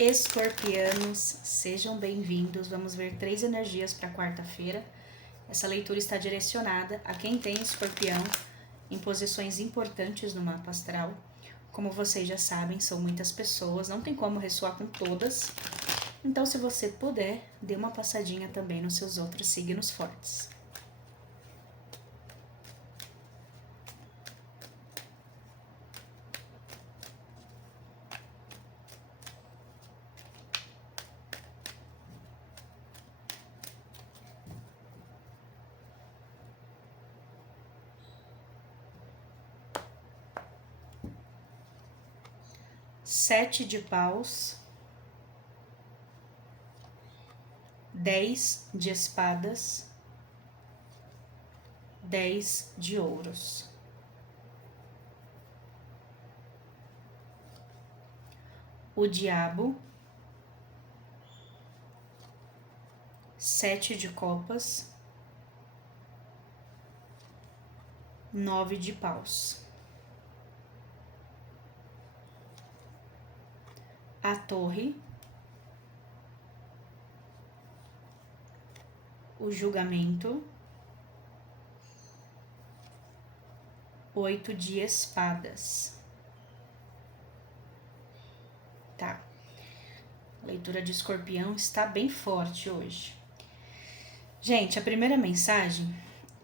Escorpianos, sejam bem-vindos. Vamos ver 3 energias para quarta-feira. Essa leitura está direcionada a quem tem escorpião em posições importantes no mapa astral. Como vocês já sabem, são muitas pessoas, não tem como ressoar com todas. Então, se você puder, dê uma passadinha também nos seus outros signos fortes. Sete de paus, 10 de espadas, 10 de ouros. O diabo, 7 de copas, 9 de paus. A torre, o julgamento, 8 de espadas. Tá. A leitura de escorpião está bem forte hoje. Gente, a primeira mensagem,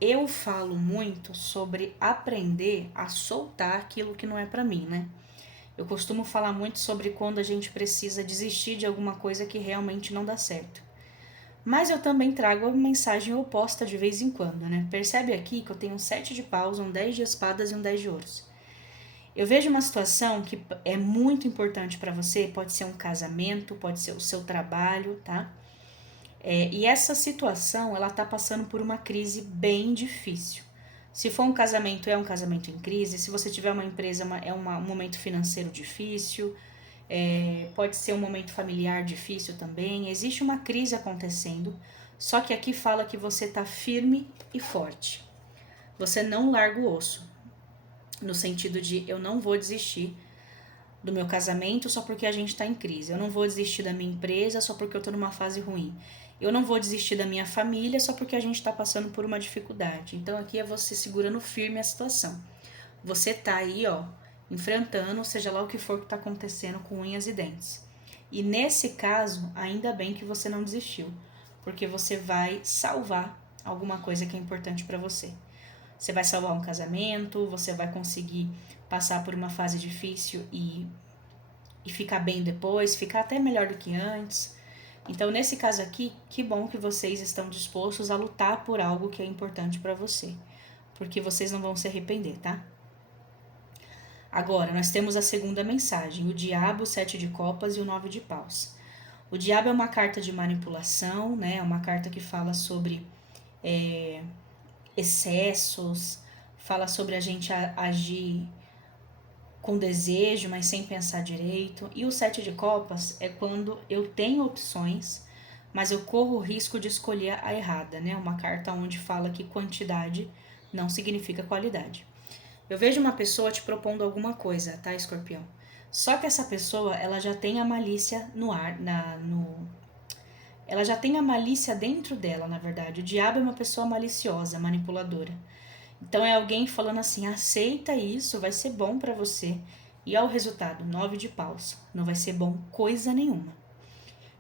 eu falo muito sobre aprender a soltar aquilo que não é pra mim, né? Eu costumo falar muito sobre quando a gente precisa desistir de alguma coisa que realmente não dá certo. Mas eu também trago a mensagem oposta de vez em quando, né? Percebe aqui que eu tenho um 7 de paus, um 10 de espadas e um 10 de ouros. Eu vejo uma situação que é muito importante para você, pode ser um casamento, pode ser o seu trabalho, tá? E essa situação, ela tá passando por uma crise bem difícil. Se for um casamento, é um casamento em crise. Se você tiver uma empresa, um momento financeiro difícil. Pode ser um momento familiar difícil também. Existe uma crise acontecendo, só que aqui fala que você tá firme e forte. Você não larga o osso, no sentido de eu não vou desistir do meu casamento só porque a gente tá em crise. Eu não vou desistir da minha empresa só porque eu tô numa fase ruim. Eu não vou desistir da minha família só porque a gente tá passando por uma dificuldade. Então aqui é você segurando firme a situação. Você tá aí, ó, enfrentando, seja lá o que for que tá acontecendo com unhas e dentes. E nesse caso, ainda bem que você não desistiu, porque você vai salvar alguma coisa que é importante para você. Você vai salvar um casamento, você vai conseguir passar por uma fase difícil e ficar bem depois, ficar até melhor do que antes. Então, nesse caso aqui, que bom que vocês estão dispostos a lutar por algo que é importante para você, porque vocês não vão se arrepender, tá? Agora, nós temos a segunda mensagem, o diabo, o 7 de copas e o 9 de paus. O diabo é uma carta de manipulação, né? É uma carta que fala sobre excessos, fala sobre a gente agir com desejo, mas sem pensar direito. E o 7 de copas é quando eu tenho opções, mas eu corro o risco de escolher a errada, né? Uma carta onde fala que quantidade não significa qualidade. Eu vejo uma pessoa te propondo alguma coisa, tá, escorpião? Só que essa pessoa, ela já tem a malícia no ar, ela já tem a malícia dentro dela, na verdade. O diabo é uma pessoa maliciosa, manipuladora. Então é alguém falando assim: aceita isso, vai ser bom pra você. E ao resultado, 9 de paus. Não vai ser bom coisa nenhuma.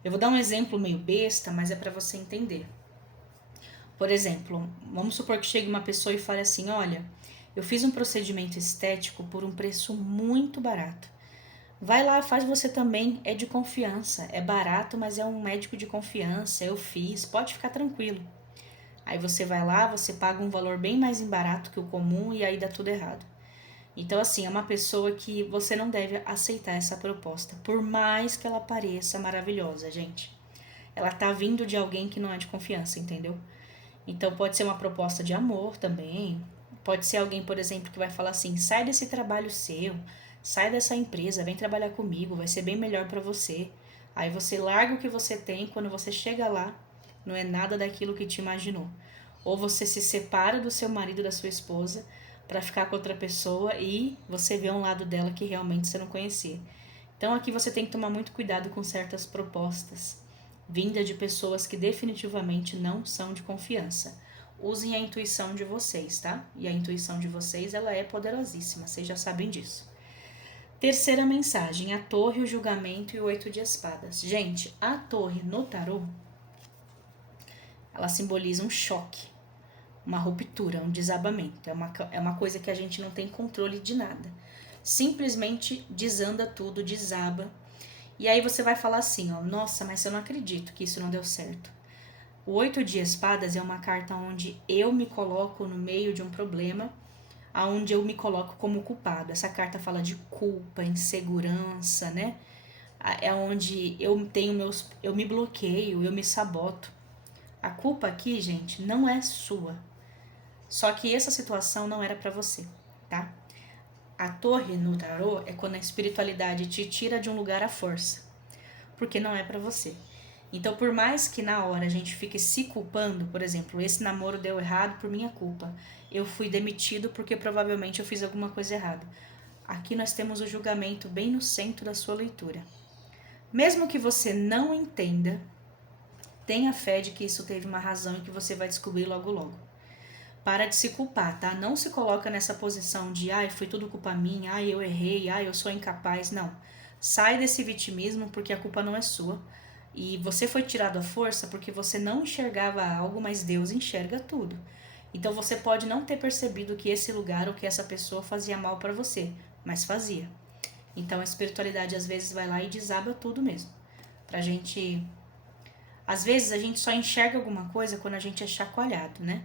Eu vou dar um exemplo meio besta, mas é pra você entender. Por exemplo, vamos supor que chegue uma pessoa e fale assim: olha, eu fiz um procedimento estético por um preço muito barato. Vai lá, faz você também, é de confiança. É barato, mas é um médico de confiança, eu fiz, pode ficar tranquilo. Aí você vai lá, você paga um valor bem mais barato que o comum e aí dá tudo errado. Então, assim, é uma pessoa que você não deve aceitar essa proposta, por mais que ela pareça maravilhosa, gente. Ela tá vindo de alguém que não é de confiança, entendeu? Então, pode ser uma proposta de amor também. Pode ser alguém, por exemplo, que vai falar assim: sai desse trabalho seu, sai dessa empresa, vem trabalhar comigo, vai ser bem melhor pra você. Aí você larga o que você tem, quando você chega lá, não é nada daquilo que te imaginou. Ou você se separa do seu marido, da sua esposa, pra ficar com outra pessoa e você vê um lado dela que realmente você não conhecia. Então aqui você tem que tomar muito cuidado com certas propostas, vinda de pessoas que definitivamente não são de confiança. Usem a intuição de vocês, tá? E a intuição de vocês, ela é poderosíssima, vocês já sabem disso. Terceira mensagem, a torre, o julgamento e o 8 de espadas. Gente, a torre no tarô, ela simboliza um choque, uma ruptura, um desabamento. É uma coisa que a gente não tem controle de nada. Simplesmente desanda tudo, desaba. E aí você vai falar assim, ó, nossa, mas eu não acredito que isso não deu certo. O 8 de espadas é uma carta onde eu me coloco no meio de um problema, aonde eu me coloco como culpado. Essa carta fala de culpa, insegurança, né? É onde eu me bloqueio, eu me saboto. A culpa aqui, gente, não é sua. Só que essa situação não era pra você, tá? A torre no tarô é quando a espiritualidade te tira de um lugar à força, porque não é pra você. Então, por mais que na hora a gente fique se culpando, por exemplo, esse namoro deu errado por minha culpa, eu fui demitido porque provavelmente eu fiz alguma coisa errada. Aqui nós temos o julgamento bem no centro da sua leitura. Mesmo que você não entenda, tenha fé de que isso teve uma razão e que você vai descobrir logo logo. Para de se culpar, tá? Não se coloca nessa posição de, ai, foi tudo culpa minha, ai, eu errei, ai, eu sou incapaz. Não. Sai desse vitimismo porque a culpa não é sua. E você foi tirado à força porque você não enxergava algo, mas Deus enxerga tudo. Então você pode não ter percebido que esse lugar ou que essa pessoa fazia mal para você, mas fazia. Então a espiritualidade às vezes vai lá e desaba tudo mesmo. Pra gente. Às vezes a gente só enxerga alguma coisa quando a gente é chacoalhado, né?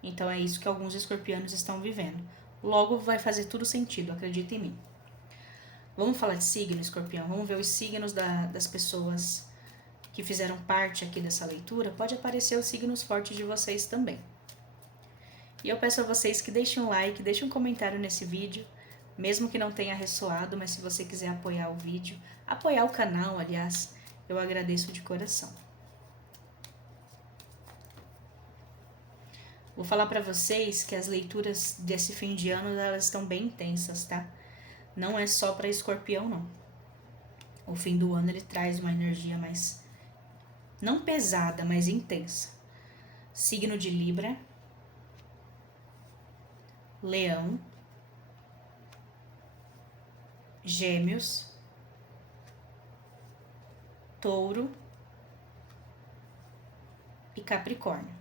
Então é isso que alguns escorpianos estão vivendo. Logo vai fazer tudo sentido, acredita em mim. Vamos falar de signo, escorpião? Vamos ver os signos das pessoas que fizeram parte aqui dessa leitura. Pode aparecer os signos fortes de vocês também. E eu peço a vocês que deixem um like, deixem um comentário nesse vídeo, mesmo que não tenha ressoado, mas se você quiser apoiar o vídeo, apoiar o canal, aliás, eu agradeço de coração. Vou falar para vocês que as leituras desse fim de ano, elas estão bem intensas, tá? Não é só para escorpião, não. O fim do ano, ele traz uma energia mais, não pesada, mas intensa. Signo de Libra, Leão, Gêmeos, Touro e Capricórnio.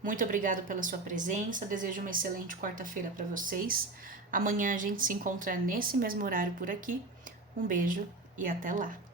Muito obrigado pela sua presença, desejo uma excelente quarta-feira para vocês. Amanhã a gente se encontra nesse mesmo horário por aqui. Um beijo e até lá!